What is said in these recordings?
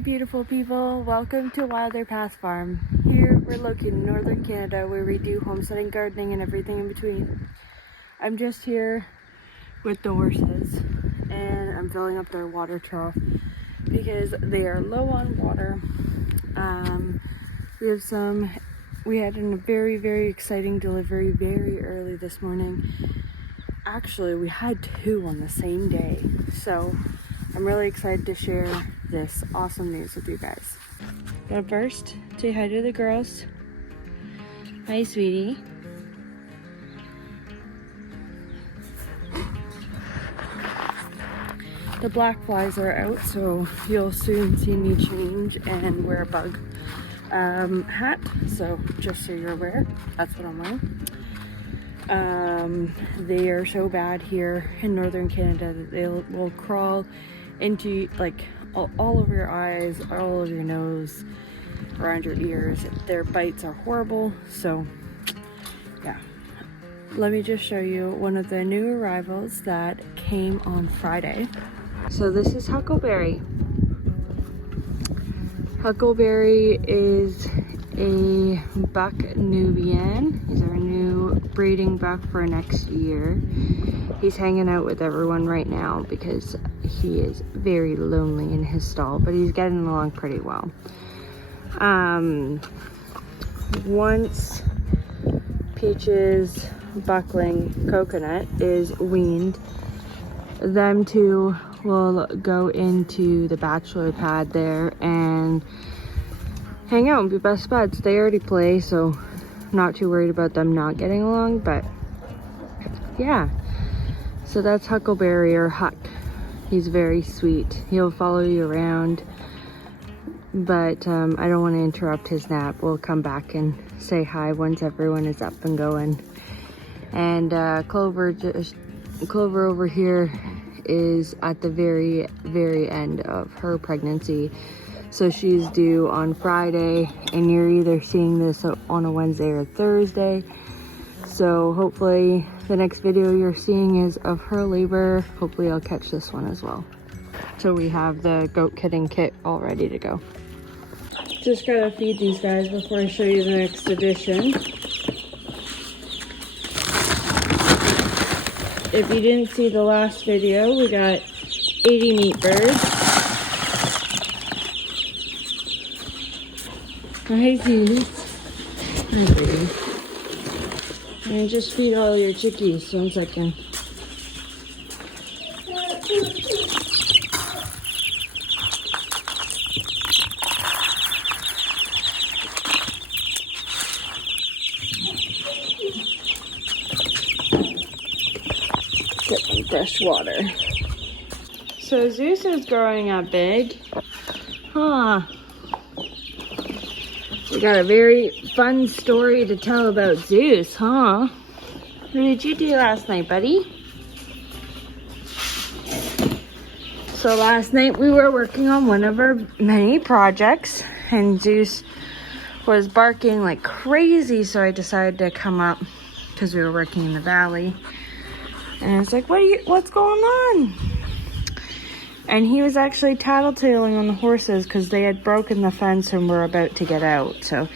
Hey beautiful people, welcome to Wilder Path Farm. Here we're located in northern Canada where we do homesteading, gardening and everything in between. I'm just here with the horses and I'm filling up their water trough because they are low on water. We had a very exciting delivery very early this morning. Actually, we had two on the same day, so I'm really excited to share this awesome news with you guys. But first, say hi to the girls. Hi, sweetie. The black flies are out, so you'll soon see me change and wear a bug hat. So just so you're aware, that's what I'm wearing. They are so bad here in northern Canada that they will crawl into like all over your eyes, all over your nose, around your ears. Their bites are horrible. So yeah, let me just show you one of the new arrivals that came on Friday. So this is Huckleberry. Huckleberry is a buck Nubian. He's our new breeding buck for next year. He's hanging out with everyone right now because he is very lonely in his stall, but he's getting along pretty well. Once Peach's buckling Coconut is weaned, them two will go into the bachelor pad there and hang out and be best buds. They already play, so not too worried about them not getting along, but yeah. So that's Huckleberry, or Huck. He's very sweet. He'll follow you around, but I don't want to interrupt his nap. We'll come back and say hi once everyone is up and going. And Clover over here is at the very end of her pregnancy. So she's due on Friday, and you're either seeing this on a Wednesday or Thursday. So hopefully the next video you're seeing is of her labor. Hopefully I'll catch this one as well. So we have the goat kidding kit all ready to go. Just gotta feed these guys before I show you the next edition. If you didn't see the last video, we got 80 meat birds. Hi, Zeus. Hi, baby. And just feed all your chickies. 1 second. Get some fresh water. So Zeus is growing up big. Huh. We got a very fun story to tell about Zeus, huh? What did you do last night, buddy? So last night we were working on one of our many projects and Zeus was barking like crazy, so I decided to come up because we were working in the valley. And I was like, what's going on? And he was actually tattletaling on the horses because they had broken the fence and were about to get out. So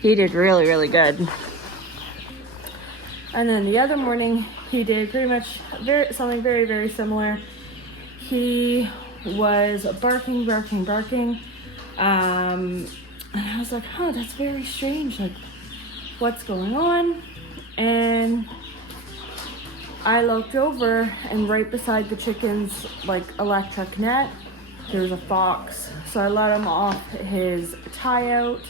he did really good. And then the other morning, he did pretty much something very similar. He was barking. And I was like, oh, that's very strange. Like, what's going on? And I looked over, and right beside the chickens, like electric net, there's a fox. So I let him off his tie out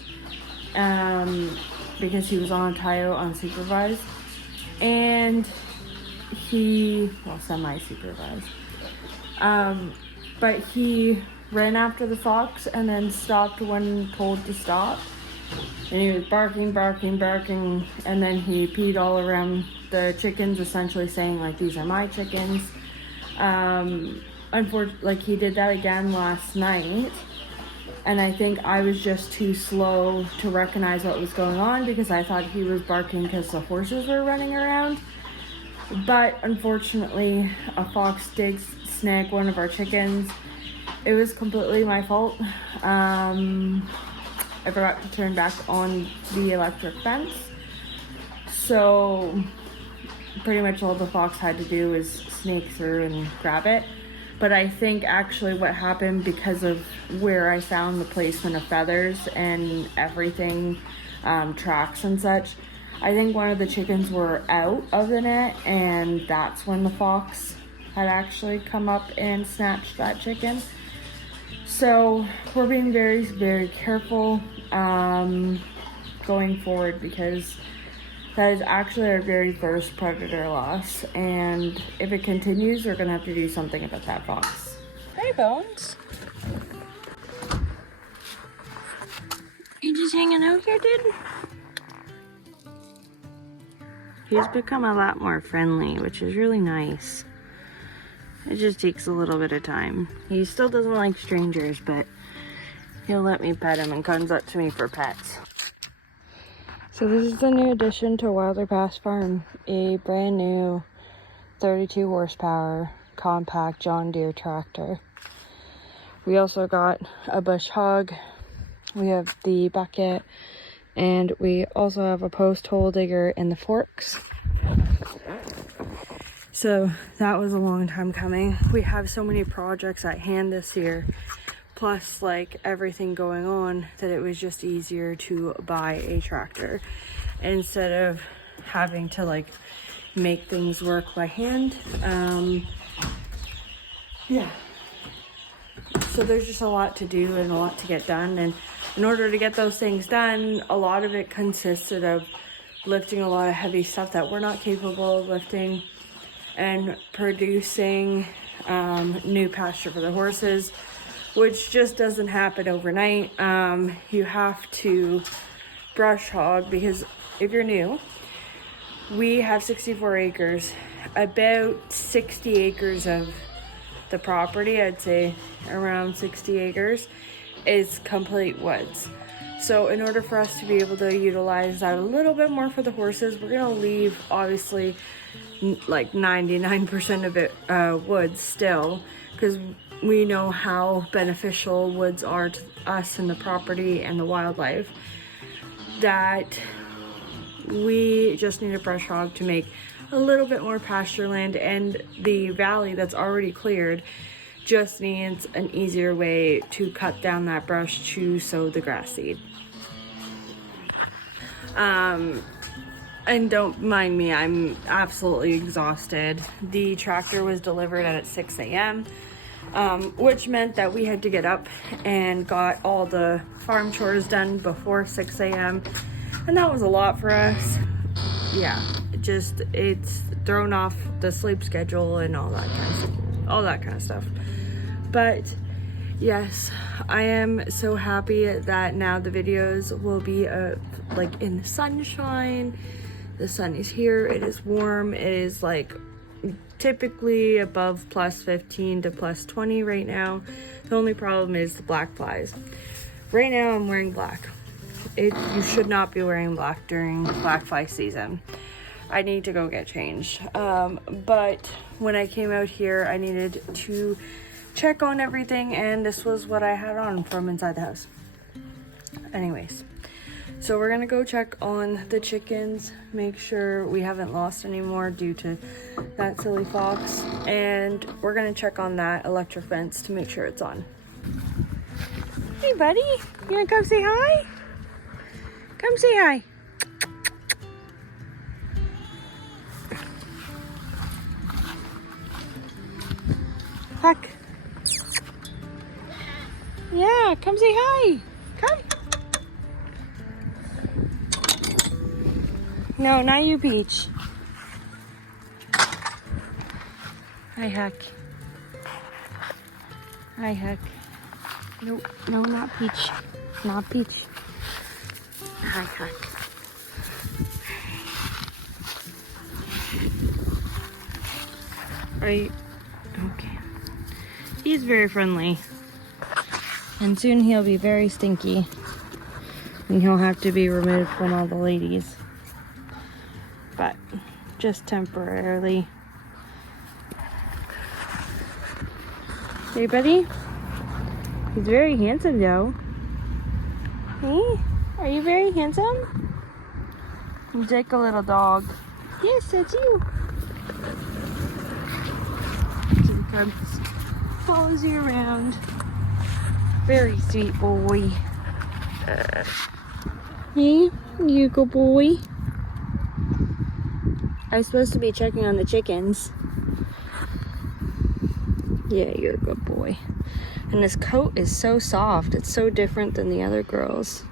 because he was on a tie out unsupervised, and semi-supervised. But he ran after the fox and then stopped when told to stop. And he was barking, and then he peed all around the chickens, essentially saying like, these are my chickens. Unfortunately, like, he did that again last night, and I think I was just too slow to recognize what was going on because I thought he was barking because the horses were running around. But unfortunately, a fox did snag one of our chickens, it was completely my fault. I forgot to turn back on the electric fence. So pretty much all the fox had to do was sneak through and grab it. But I think actually what happened, because of where I found the placement of feathers and everything, tracks and such, I think one of the chickens were out of the net, and that's when the fox had actually come up and snatched that chicken. So we're being very, very careful going forward, because that is actually our very first predator loss, and if it continues, we're gonna have to do something about that fox. Hey, Bones. You just hanging out here, dude? He's become a lot more friendly, which is really nice. It just takes a little bit of time. He still doesn't like strangers, but he'll let me pet him and comes up to me for pets. So this is the new addition to Wilder Pass Farm, a brand new 32 horsepower compact John Deere tractor. We also got a bush hog, we have the bucket, and we also have a post hole digger and the forks. So that was a long time coming. We have so many projects at hand this year, plus like everything going on, that it was just easier to buy a tractor instead of having to like make things work by hand. Yeah, so there's just a lot to do and a lot to get done, and in order to get those things done, a lot of it consisted of lifting a lot of heavy stuff that we're not capable of lifting, and producing new pasture for the horses, which just doesn't happen overnight. You have to brush hog, because if you're new, we have 64 acres. About 60 acres of the property, I'd say around 60 acres, is complete woods. So in order for us to be able to utilize that a little bit more for the horses, we're gonna leave obviously like 99% of it woods still, because we know how beneficial woods are to us and the property and the wildlife, that we just need a brush hog to make a little bit more pasture land, and the valley that's already cleared just needs an easier way to cut down that brush to sow the grass seed. And don't mind me, I'm absolutely exhausted. The tractor was delivered at 6 a.m., which meant that we had to get up and got all the farm chores done before 6 a.m. And that was a lot for us. Yeah, it's thrown off the sleep schedule and all that kind of stuff. But yes, I am so happy that now the videos will be like in the sunshine. The sun is here, it is warm, it is like typically above plus 15 to plus 20 right now. The only problem is the black flies. Right now I'm wearing black. You should not be wearing black during black fly season. I need to go get changed. But when I came out here, I needed to check on everything, and this was what I had on from inside the house. Anyways, so we're gonna go check on the chickens, make sure we haven't lost any more due to that silly fox, and we're gonna check on that electric fence to make sure it's on. Hey buddy, you wanna come say hi? Come say hi. Huck. Yeah, come say hi. Come. No, not you, Peach. Hi, Huck. Hi, Huck. Nope, no, not Peach. Not Peach. Hi, Huck. Are you... Okay. He's very friendly. And soon he'll be very stinky. And he'll have to be removed from all the ladies. But just temporarily. Hey, buddy. He's very handsome though. Hey, are you very handsome? He's like a little dog. Yes, that's you. So he comes, follows you around. Very sweet boy. Hey, you good boy. I was supposed to be checking on the chickens. Yeah, you're a good boy. And this coat is so soft. It's so different than the other girls.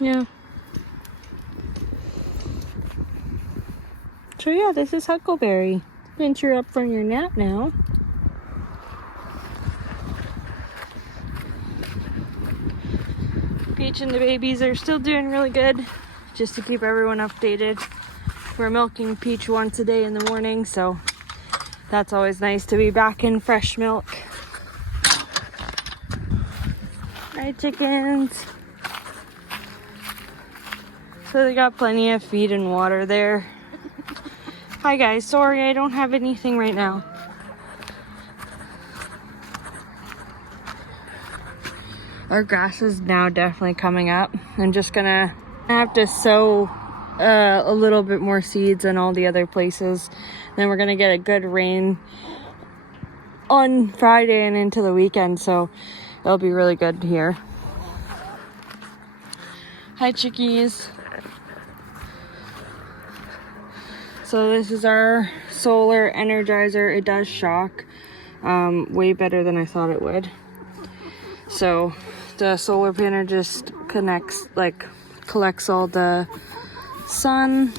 Yeah. So yeah, this is Huckleberry. Since you're up from your nap now. Peach and the babies are still doing really good. Just to keep everyone updated. We're milking Peach once a day in the morning, so that's always nice to be back in fresh milk. Hi, chickens. So they got plenty of feed and water there. Hi guys, sorry I don't have anything right now. Our grass is now definitely coming up. I'm just gonna have to sow a little bit more seeds in all the other places. Then we're gonna get a good rain on Friday and into the weekend, so it'll be really good here. Hi chickies. So this is our solar energizer. It does shock way better than I thought it would. So the solar panel just collects all the sunshine,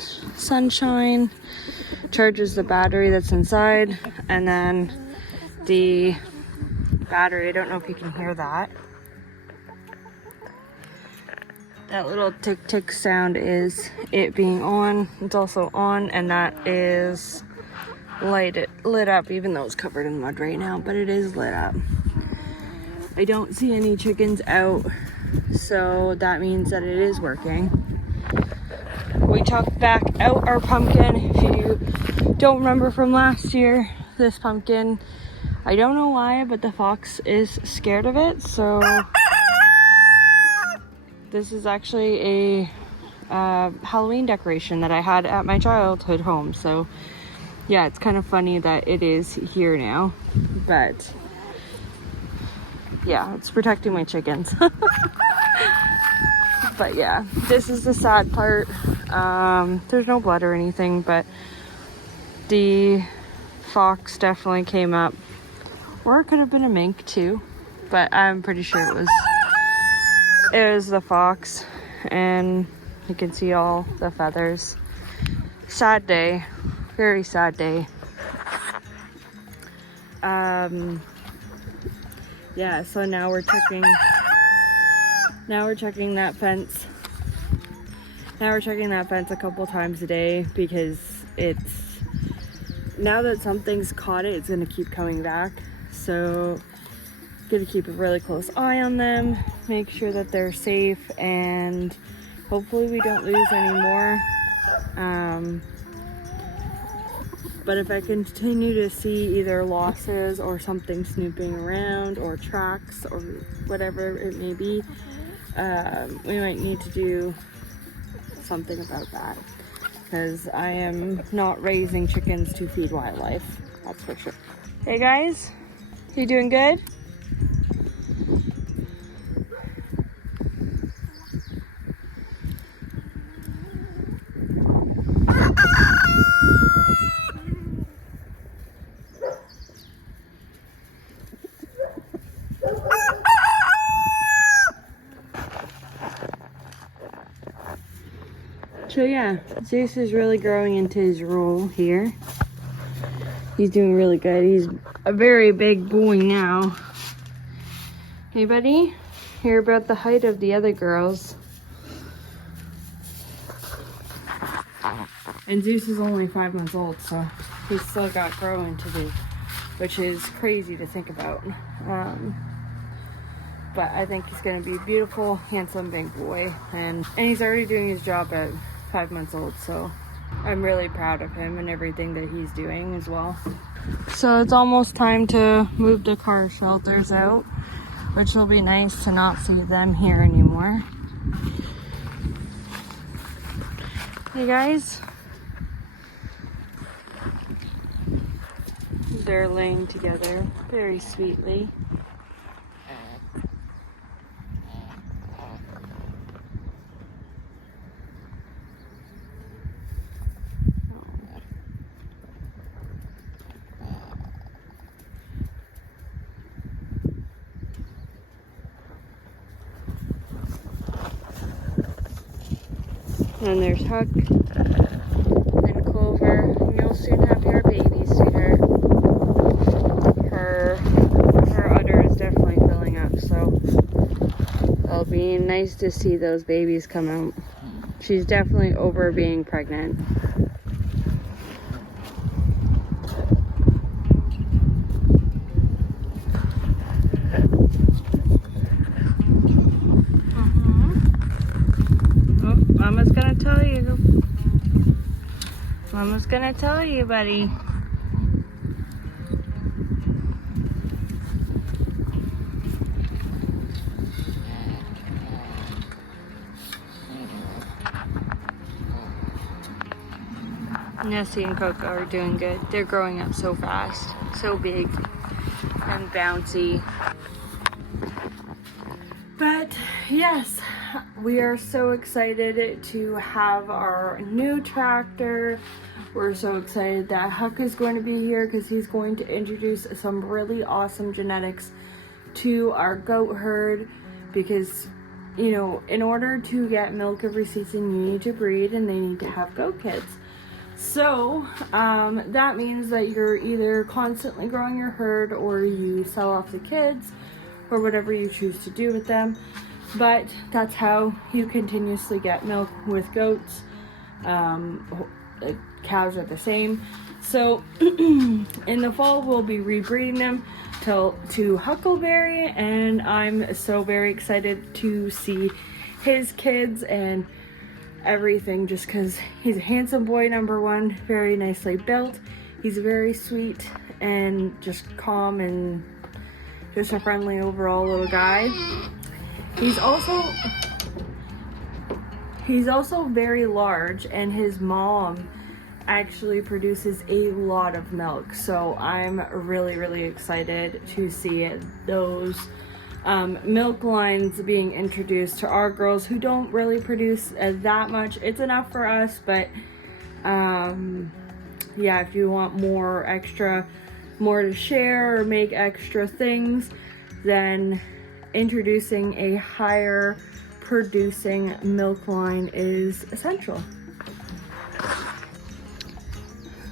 charges the battery that's inside, and then the battery, I don't know if you can hear that. That little tick tick sound is it being on. It's also on, and that is lit up, even though it's covered in mud right now, but it is lit up. I don't see any chickens out, so that means that it is working. We took back out our pumpkin. If you don't remember from last year, this pumpkin, I don't know why, but the fox is scared of it, so this is actually a Halloween decoration that I had at my childhood home. So yeah, it's kind of funny that it is here now, but yeah, it's protecting my chickens. But yeah, this is the sad part. There's no blood or anything, but the fox definitely came up, or it could have been a mink too, but I'm pretty sure it was the fox, and you can see all the feathers. Sad day, very sad day. Yeah, so now we're checking that fence. Now we're checking that fence a couple times a day, because it's, now that something's caught it, it's gonna keep coming back. So gonna keep a really close eye on them, make sure that they're safe, and hopefully we don't lose any more. But if I continue to see either losses or something snooping around or tracks or whatever it may be, we might need to do something about that, because I am not raising chickens to feed wildlife, that's for sure. Hey guys, you doing good? So yeah, Zeus is really growing into his role here. He's doing really good. He's a very big boy now. Hey buddy, hear about the height of the other girls. And Zeus is only 5 months old, so he's still got growing to do, which is crazy to think about. But I think he's gonna be a beautiful, handsome, big boy, and he's already doing his job at 5 months old, so I'm really proud of him and everything that he's doing as well. So it's almost time to move the car shelters out. which will be nice to not see them here anymore. Hey guys, they're laying together very sweetly. And there's Huck and Clover. You'll soon have your baby, sweetheart. Her udder is definitely filling up, so it'll be nice to see those babies come out. She's definitely over being pregnant. Mama's gonna tell you. Mama's gonna tell you, buddy. Nessie and Coco are doing good. They're growing up so fast, so big and bouncy. But yes, we are so excited to have our new tractor. We're so excited that Huck is going to be here because he's going to introduce some really awesome genetics to our goat herd, because, you know, in order to get milk every season, you need to breed and they need to have goat kids. So that means that you're either constantly growing your herd or you sell off the kids or whatever you choose to do with them. But that's how you continuously get milk with goats. Cows are the same. So in the fall we'll be rebreeding them to Huckleberry, and I'm so very excited to see his kids and everything, just because he's a handsome boy, number one, very nicely built. He's very sweet and just calm and just a friendly overall little guy. He's also very large, and his mom actually produces a lot of milk, so I'm really excited to see those milk lines being introduced to our girls who don't really produce that much. It's enough for us, but yeah, if you want more to share or make extra things, then introducing a higher producing milk line is essential.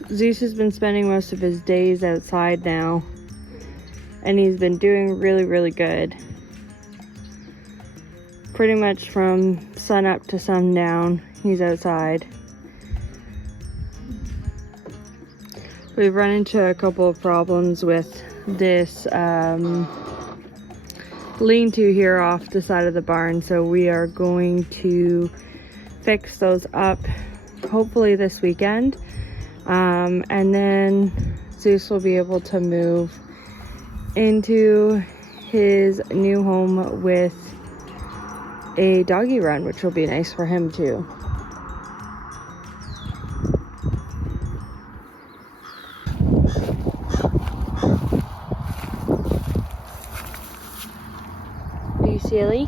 Zeus has been spending most of his days outside now, and he's been doing really good. Pretty much from sun up to sundown, he's outside. We've run into a couple of problems with this lean-to here off the side of the barn, so we are going to fix those up hopefully this weekend, and then Zeus will be able to move into his new home with a doggy run, which will be nice for him too. Are you silly?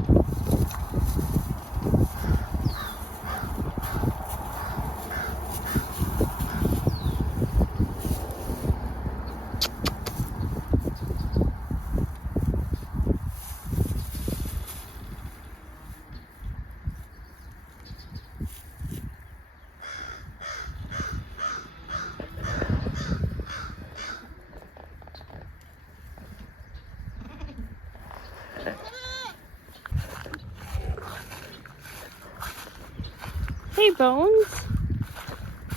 Hey Bones,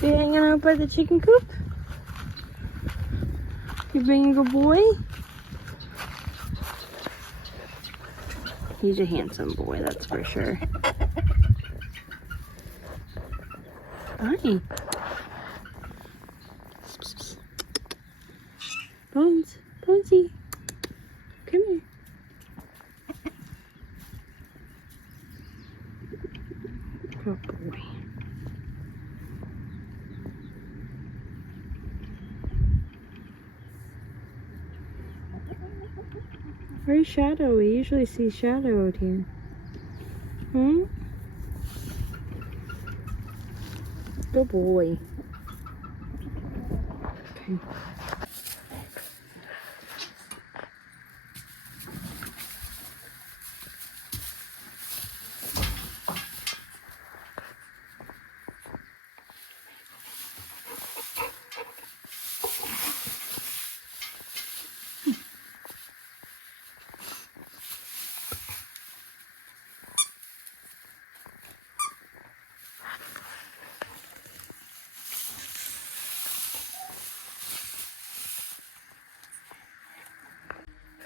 you hanging out by the chicken coop? You being a good boy? He's a handsome boy, that's for sure. Hi. Bones, Bonesy, come here. Good boy. Very shadowy. We usually see shadow out here. Hmm? Good boy. Okay.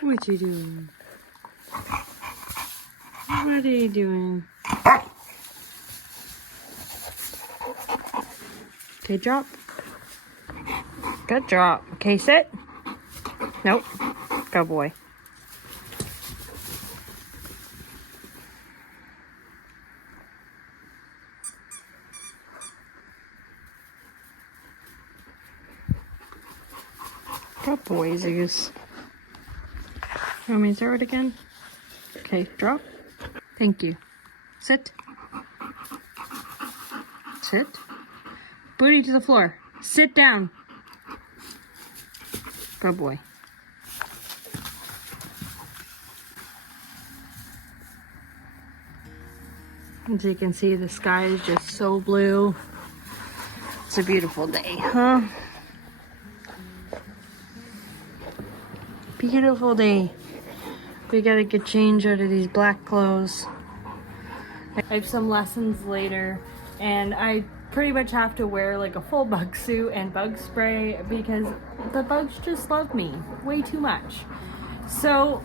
What you doing? What are you doing? Okay, drop. Good drop. Okay, sit. Nope. Good boy. Good boy, Zeus. You want me to throw it again? Okay, drop. Thank you. Sit. Sit. Booty to the floor. Sit down. Good boy. As you can see, the sky is just so blue. It's a beautiful day, huh? Beautiful day. We gotta get changed out of these black clothes. I have some lessons later, and I pretty much have to wear like a full bug suit and bug spray because the bugs just love me way too much. So,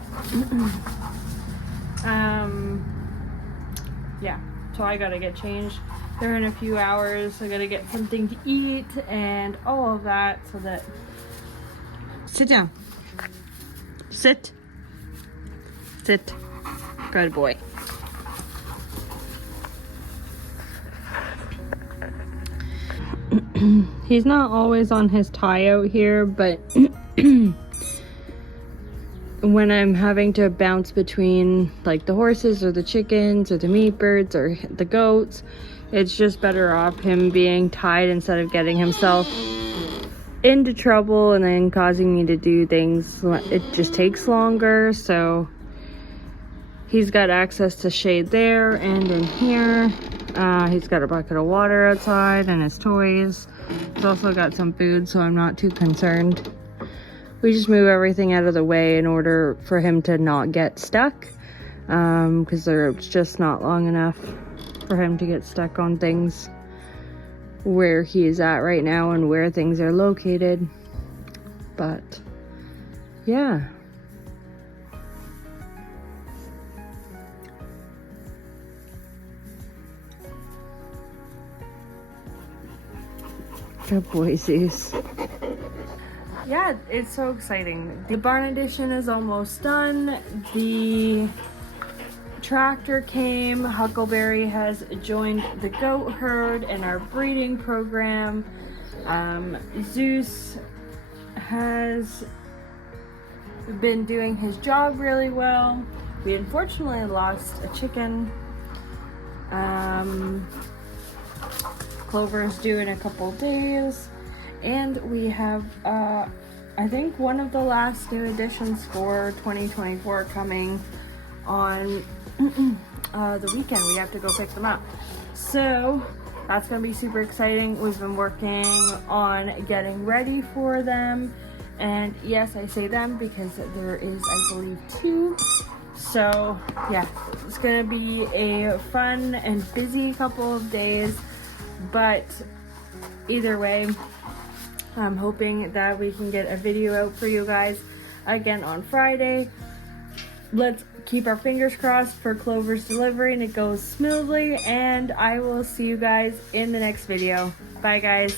yeah, so I gotta get changed. They're in a few hours. I gotta get something to eat and all of that so that... Sit down. Sit. Sit. Good boy. He's not always on his tie out here, but when I'm having to bounce between like the horses or the chickens or the meat birds or the goats, it's just better off him being tied instead of getting himself into trouble and then causing me to do things. It just takes longer. So he's got access to shade there and in here. He's got a bucket of water outside and his toys. He's also got some food, so I'm not too concerned. We just move everything out of the way in order for him to not get stuck, because it's just not long enough for him to get stuck on things where he is at right now and where things are located. But yeah. Good boy, Zeus. Yeah, it's so exciting. The barn addition is almost done. The tractor came. Huckleberry has joined the goat herd in our breeding program. Zeus has been doing his job really well. We unfortunately lost a chicken. Clover's due in a couple days, and we have I think one of the last new additions for 2024 coming on the weekend. We have to go pick them up, so that's gonna be super exciting. We've been working on getting ready for them, and yes, I say them because there is, I believe, 2. So yeah, it's gonna be a fun and busy couple of days. But either way, I'm hoping that we can get a video out for you guys again on Friday. Let's keep our fingers crossed for Clover's delivery and it goes smoothly, and I will see you guys in the next video. Bye guys.